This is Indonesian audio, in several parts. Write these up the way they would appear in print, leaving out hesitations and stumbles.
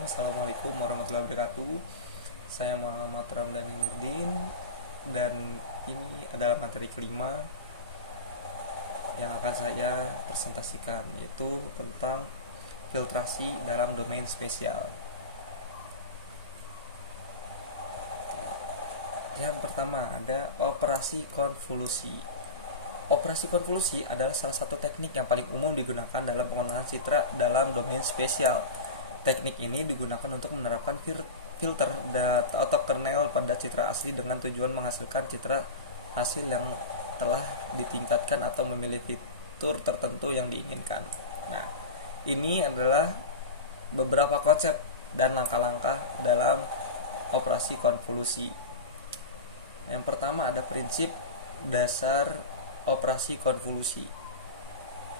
Assalamualaikum warahmatullahi wabarakatuh. Saya Muhammad Ramdhani Nurdin dan ini adalah materi kelima yang akan saya presentasikan, yaitu tentang filtrasi dalam domain spesial. Yang pertama ada operasi konvolusi. Operasi konvolusi adalah salah satu teknik yang paling umum digunakan dalam penggunaan citra dalam domain spesial. Teknik ini digunakan untuk menerapkan filter atau kernel pada citra asli dengan tujuan menghasilkan citra hasil yang telah ditingkatkan atau memilih fitur tertentu yang diinginkan. Nah, ini adalah beberapa konsep dan langkah-langkah dalam operasi konvolusi. Yang pertama ada prinsip dasar operasi konvolusi.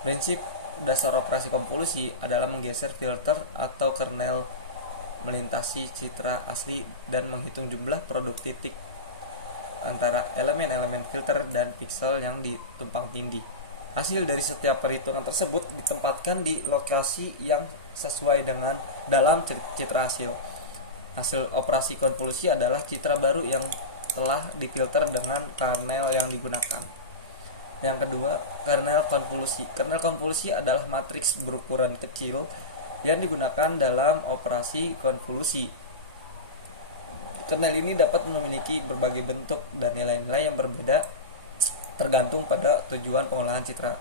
Prinsip dasar operasi konvolusi adalah menggeser filter atau kernel melintasi citra asli dan menghitung jumlah produk titik antara elemen-elemen filter dan piksel yang ditumpang tindih. Hasil dari setiap perhitungan tersebut ditempatkan di lokasi yang sesuai dengan dalam citra hasil. Hasil operasi konvolusi adalah citra baru yang telah difilter dengan kernel yang digunakan. Yang kedua, kernel konvolusi. Kernel konvolusi adalah matriks berukuran kecil yang digunakan dalam operasi konvolusi. Kernel ini dapat memiliki berbagai bentuk dan nilai-nilai yang berbeda tergantung pada tujuan pengolahan citra.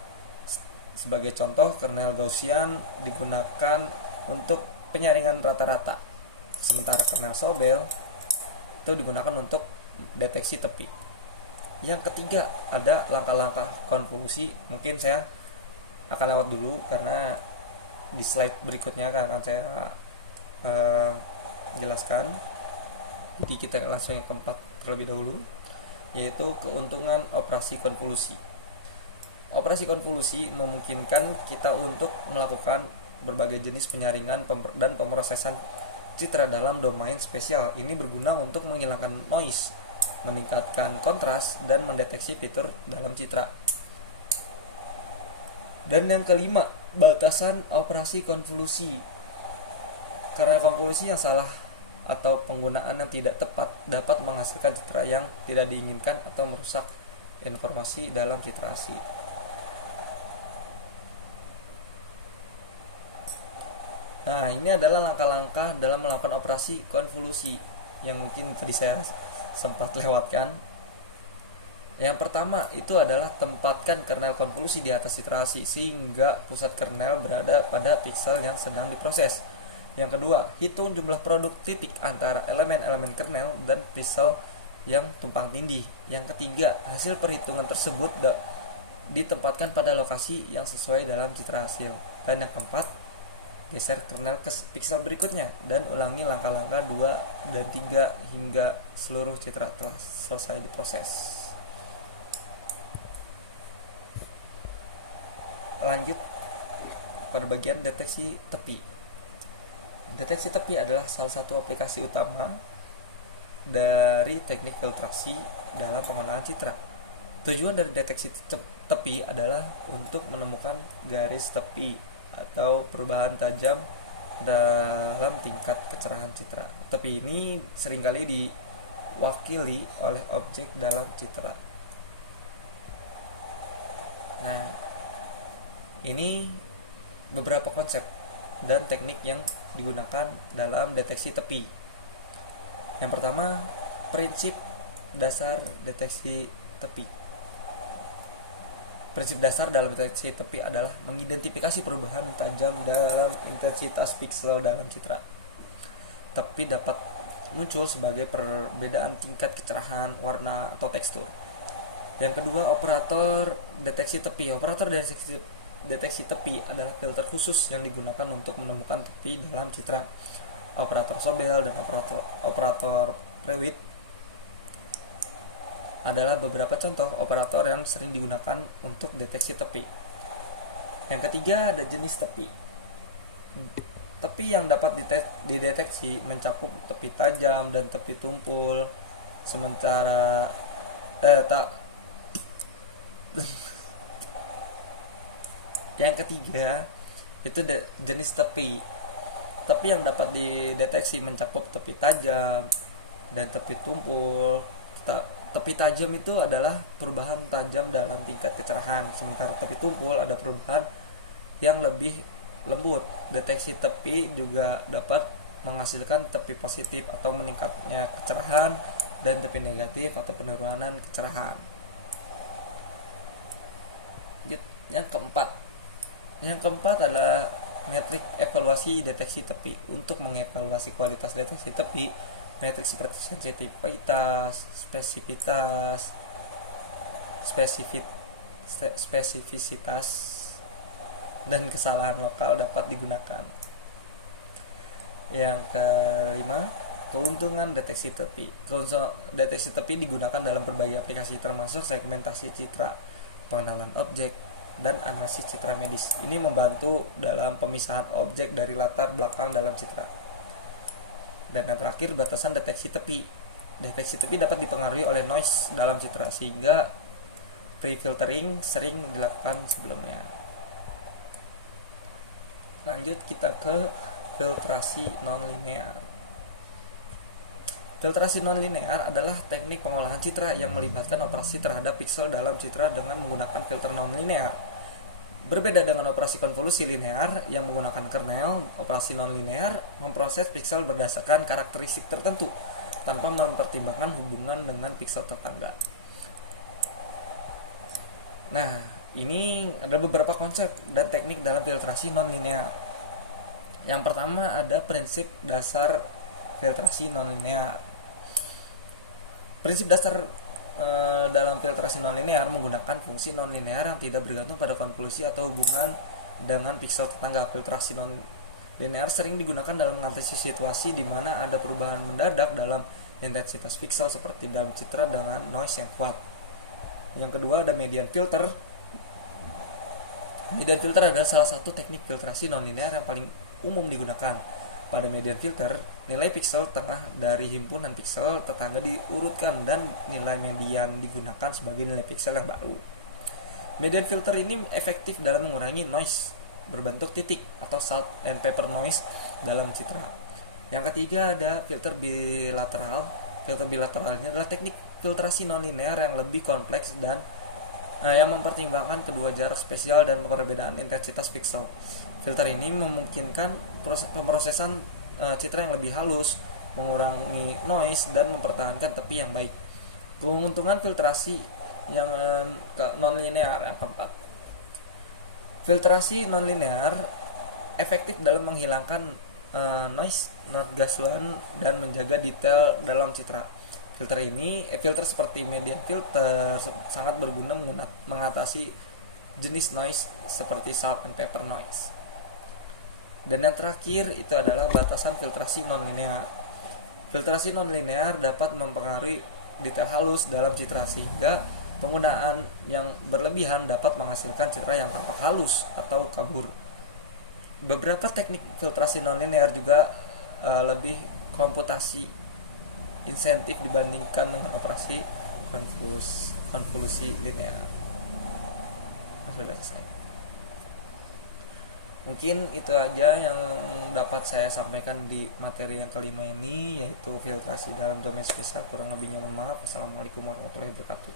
Sebagai contoh, kernel Gaussian digunakan untuk penyaringan rata-rata, sementara kernel Sobel itu digunakan untuk deteksi tepi. Yang ketiga ada langkah-langkah konvolusi. Mungkin saya akan lewat dulu karena di slide berikutnya akan saya jelaskan. Jadi kita langsung yang keempat terlebih dahulu, yaitu keuntungan operasi konvolusi. Operasi konvolusi memungkinkan kita untuk melakukan berbagai jenis penyaringan dan pemrosesan citra dalam domain spesial. Ini berguna untuk menghilangkan noise, meningkatkan kontras, dan mendeteksi fitur dalam citra. Dan yang kelima, batasan operasi konvolusi. Karena konvolusi yang salah atau penggunaan yang tidak tepat dapat menghasilkan citra yang tidak diinginkan atau merusak informasi dalam citra asli. Nah, ini adalah langkah-langkah dalam melakukan operasi konvolusi yang mungkin tadi saya sempat lewatkan. Yang pertama itu adalah tempatkan kernel konvolusi di atas citra asli sehingga pusat kernel berada pada piksel yang sedang diproses. Yang kedua, hitung jumlah produk titik antara elemen-elemen kernel dan piksel yang tumpang tindih. Yang ketiga, hasil perhitungan tersebut ditempatkan pada lokasi yang sesuai dalam citra hasil. Dan yang keempat, geser kernel ke piksel berikutnya dan ulangi langkah-langkah 2 dan 3 hingga seluruh citra telah selesai diproses. Lanjut pada bagian deteksi tepi. Deteksi tepi adalah salah satu aplikasi utama dari teknik filtrasi dalam penggunaan citra. Tujuan dari deteksi tepi adalah untuk menemukan garis tepi atau perubahan tajam dalam tingkat kecerahan citra. Tepi ini seringkali diwakili oleh objek dalam citra. Nah, ini beberapa konsep dan teknik yang digunakan dalam deteksi tepi. Yang pertama, prinsip dasar deteksi tepi. Prinsip dasar dalam deteksi tepi adalah mengidentifikasi perubahan tajam dalam intensitas piksel dalam citra. Tepi dapat muncul sebagai perbedaan tingkat kecerahan, warna, atau tekstur. Yang kedua, operator deteksi tepi. Operator deteksi tepi adalah filter khusus yang digunakan untuk menemukan tepi dalam citra. Operator Sobel dan operator Prewitt adalah beberapa contoh operator yang sering digunakan untuk deteksi tepi. Yang ketiga ada jenis tepi. Tepi yang dapat dideteksi mencakup tepi tajam dan tepi tumpul. Sementara yang ketiga itu jenis tepi. tepi yang dapat dideteksi mencakup tepi tajam dan tepi tumpul. Tepi tajam itu adalah perubahan tajam dalam tingkat kecerahan, sementara tepi tumpul ada perubahan yang lebih lembut. Deteksi tepi juga dapat menghasilkan tepi positif atau meningkatnya kecerahan dan tepi negatif atau penurunan kecerahan. Yang keempat adalah metrik evaluasi deteksi tepi. Untuk mengevaluasi kualitas deteksi tepi, metrik seperti sensitivitas, spesifisitas, dan kesalahan lokal dapat digunakan. Yang kelima, keuntungan deteksi tepi. Deteksi tepi digunakan dalam berbagai aplikasi termasuk segmentasi citra, pengenalan objek, dan analisis citra medis. Ini membantu dalam pemisahan objek dari latar belakang dalam citra. Dan yang terakhir, batasan deteksi tepi. Deteksi tepi dapat dipengaruhi oleh noise dalam citra, sehingga pre-filtering sering dilakukan sebelumnya. Lanjut kita ke filtrasi nonlinear. Filtrasi nonlinear adalah teknik pengolahan citra yang melibatkan operasi terhadap piksel dalam citra dengan menggunakan filter nonlinear. Berbeda dengan operasi konvolusi linear yang menggunakan kernel, operasi nonlinear memproses piksel berdasarkan karakteristik tertentu tanpa mempertimbangkan hubungan dengan piksel tetangga. Nah, ini ada beberapa konsep dan teknik dalam filtrasi nonlinear. Yang pertama ada prinsip dasar filtrasi nonlinear. Prinsip dasar dalam filtrasi nonlinear menggunakan fungsi nonlinear yang tidak bergantung pada konvolusi atau hubungan dengan piksel tetangga. Filtrasi nonlinear sering digunakan dalam mengatasi situasi di mana ada perubahan mendadak dalam intensitas piksel seperti dalam citra dengan noise yang kuat. Yang kedua ada median filter. Median filter adalah salah satu teknik filtrasi nonlinear yang paling umum digunakan. Pada median filter, nilai piksel tengah dari himpunan piksel tetangga diurutkan dan nilai median digunakan sebagai nilai piksel yang baru. Median filter ini efektif dalam mengurangi noise berbentuk titik atau salt and pepper noise dalam citra. Yang ketiga ada filter bilateral. Filter bilateral ini adalah teknik filtrasi nonlinear yang lebih kompleks dan yang mempertimbangkan kedua jarak spesial dan perbedaan intensitas piksel. Filter ini memungkinkan pemrosesan citra yang lebih halus, mengurangi noise, dan mempertahankan tepi yang baik. Keuntungan filtrasi yang nonlinear yang keempat. Filtrasi nonlinear efektif dalam menghilangkan noise, gangguan, dan menjaga detail dalam citra. Filter seperti median filter sangat berguna mengatasi jenis noise seperti salt and pepper noise. Dan yang terakhir itu adalah batasan filtrasi nonlinear. Filtrasi nonlinear dapat mempengaruhi detail halus dalam citra sehingga penggunaan yang berlebihan dapat menghasilkan citra yang tampak halus atau kabur. Beberapa teknik filtrasi nonlinear juga lebih komputasi insentif dibandingkan dengan operasi konvolusi linear. Mungkin itu aja yang dapat saya sampaikan di materi yang kelima ini, yaitu filtrasi dalam domain spesial. Kurang lebihnya mohon maaf. Assalamualaikum warahmatullahi wabarakatuh.